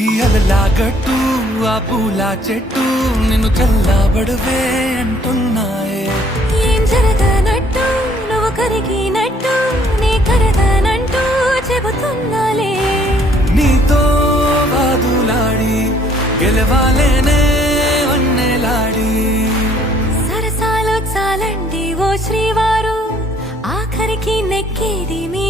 ఈ అలలాగట్టు ఆ పూల చెట్టు నిన్ను చల్లబడువే అంటున్నాయే. ఏం జరగనట్టు నువ్వు కరిగినట్టు నీ కరగనంటూ చెబుతున్నాలే. నీతో వాదులాడి గెలవాలేనే వన్నెలాడి. సరసాలు చాలండి ఓ శ్రీవారు, ఆఖరికి నెక్కేది మీ